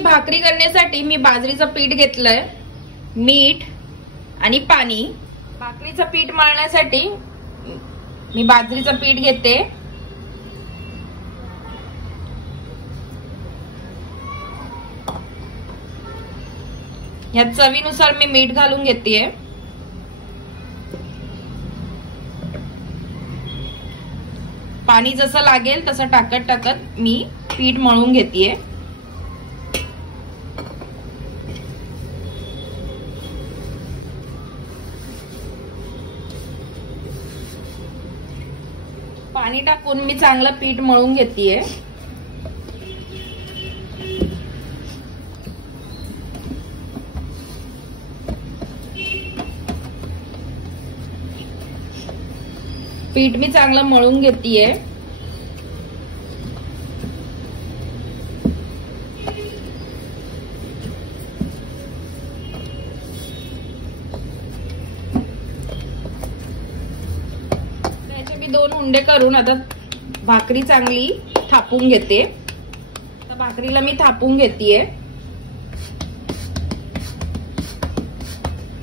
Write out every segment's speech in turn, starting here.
भाकरी करण्यासाठी मी बाजरीचं पीठ घेतलंय, मीठ आणि पाणी। भाकरीचं पीठ मळण्यासाठी मी बाजरीचं पीठ घेते। यात चवीनुसार मी मीठ घालून घेतेय। पाणी जसं लागेल तसं टाकत टाकत मी पीठ मळून घेतेय। पाणी टाकून मी चांगलं पीठ मळून घेतेय। पीठ मी चांगलं मळून घेतेय। त्याचे मी 2 उंडे करून आता भाकरी चांगली थापून घेते। आता भाकरीला मी थापून घेतेय।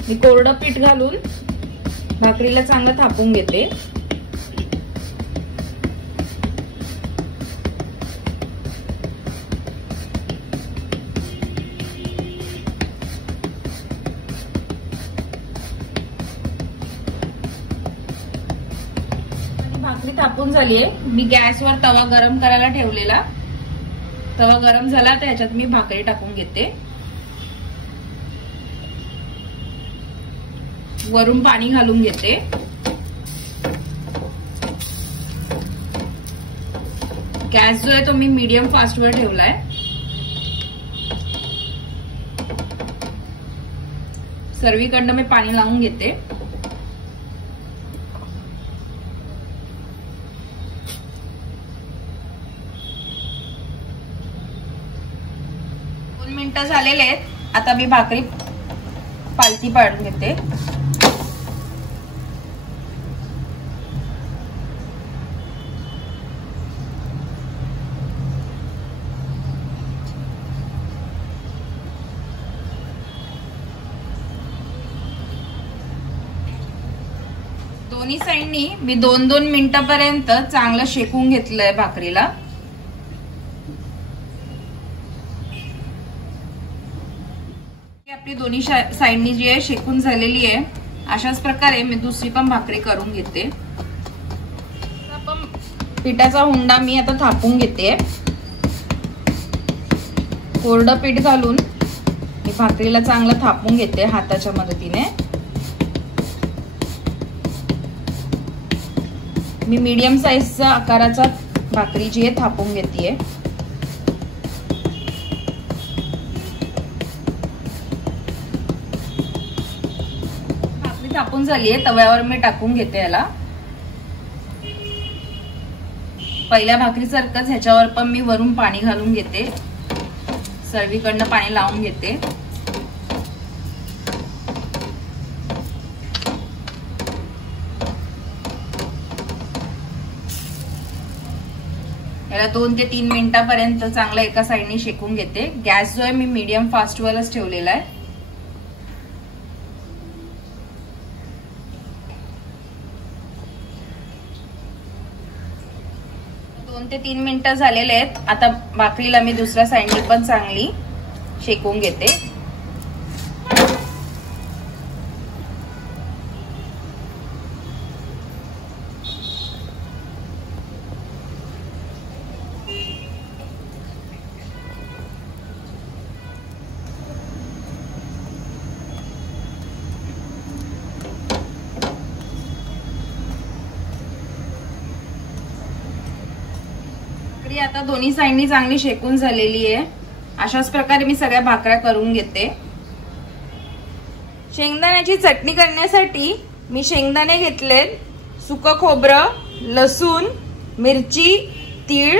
मी कोरडं पीठ घालून भाकरीला चांगलं थापून घेते। भाकरी थापून झालीये। मी गॅसवर तवा गरम करायला ठेवलेला। तवा गरम झाला तर ह्याच्यात मी भाकरी टाकून घेते। वरून पाणी घालून घेते। गॅस जो आहे तो मी मीडियम फास्ट वर ठेवलाय। सर्वीकडनं मी पाणी लावून घेते। मिनिटं झालेले आहेत। आता मी भाकरी पालती पाडून घेते। दोन्ही साइडनी मी 2-2 मिनिटापर्यंत चांगलं शेकून घेतलंय भाकरीला। आपली दोन्ही साइडनी जी आहे शेकून झालेली आहे। अशाच प्रकारे मी दुसरी पण भाकरी करून घेते। पिठाचा हुंडा मी आता थापून घेते। कोरडं पीठ घालून मी भाकरीला चांगलं थापून घेते हाताच्या मदतीने। मी मीडियम साईजचा आकाराचा भाकरी जी आहे थापून घेतेय। थापून झालीये। तव्यावर मी टाकून घेते याला। पहिल्या भाकरी सारखंच ह्याच्यावर पण मी वरून पाणी घालून घेते। सर्वीकडनं पाणी लावून घेते। याला 2 ते 3 मिनिटापर्यंत चांगलं एका साइडनी शेकून घेते। गॅस जो आहे मी मीडियम फास्ट वरच ठेवलेला आहे। 2 ते 3 मिनिटं झालेले आहेत। आता भाकरीला मी दुसऱ्या साइडनी पण चांगली शेकून घेते। आता दोन्ही साइडनी चांगली शेकून झालेली आहे। अशाच प्रकारे मी सगळ्या भाकऱ्या करून घेते। शेंगदाण्याची चटणी करण्यासाठी मी शेंगदाणे घेतले, सुकं खोबरं, लसूण, मिरची, तीळ,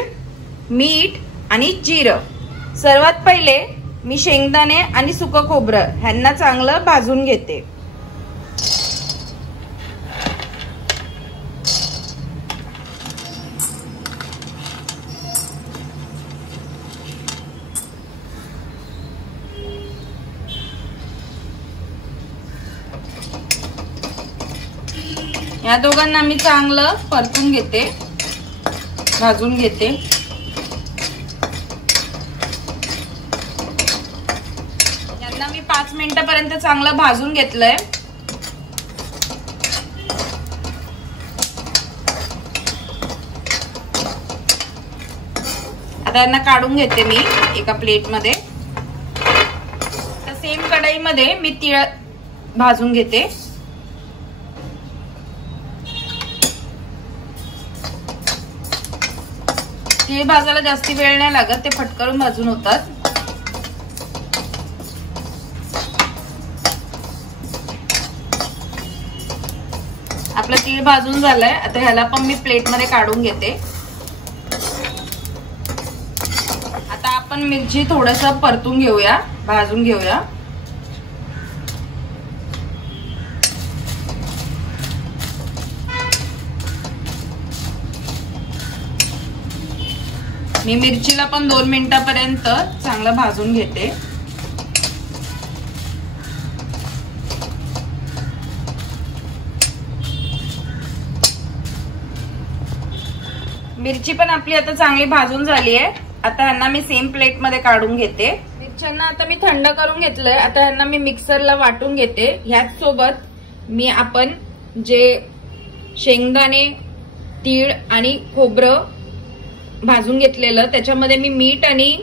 मीठ आणि जिरं। सर्वात पहिले मी शेंगदाणे आणि सुकं खोबरं ह्यांना चांगलं भाजून घेते। या दोघांना मी चांगलं परतून घेते, भाजून घेते. यांना मी 5 मिनिटापर्यंत चांगलं भाजून घेतलंय. आता यांना काढून घेते मी एका प्लेटमध्ये. सेम कढईमध्ये मी तीळ भाजून घेते. तीळ भाजायला जास्ती वेळ नाही लागत, ते फटकरून भाजून होतात. आपलं तीळ भाजून झालंय. आता ह्याला पण मी प्लेटमध्ये काढून घेते. आता आपण मिरची थोडंसं परतून घेऊया, भाजून घेऊया. मी मिरचीला पण 2 मिनिटापर्यंत चांगलं भाजून घेते. मिरची पण आपली आता चांगली भाजून झाली आहे. आता ह्यांना मी सेम प्लेट मध्ये काढून घेते. मिरच्यांना आता मी थंड करून घेतलंय. आता ह्यांना मी मिक्सरला वाटून घेते. ह्याच सोबत मी आपण जे शेंगदाणे, तीळ आणि खोबरं भाजून घेतलेलं त्याच्यामध्ये मी मीठ आणि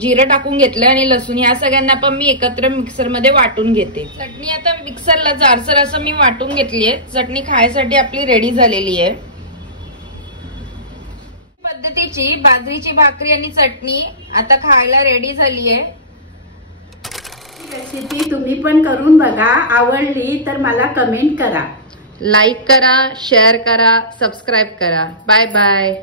जिरं टाकून घेतलं आणि लसूण, ह्या सगळ्यांना पण मी एकत्र मिक्सरमध्ये वाटून घेते. चटणी आता मिक्सरला जाडसर असं मी वाटून घेतली आहे. चटणी खायसाठी आपली रेडी झालेली आहे. पद्धतीची बाजरीची भाकरी आणि चटणी आता खायला रेडी झाली आहे. रेसिपी तुम्ही पण करून बघा. आवडली तर मला कमेंट करा, लाईक करा, शेअर करा, सबस्क्राईब करा. Bye bye.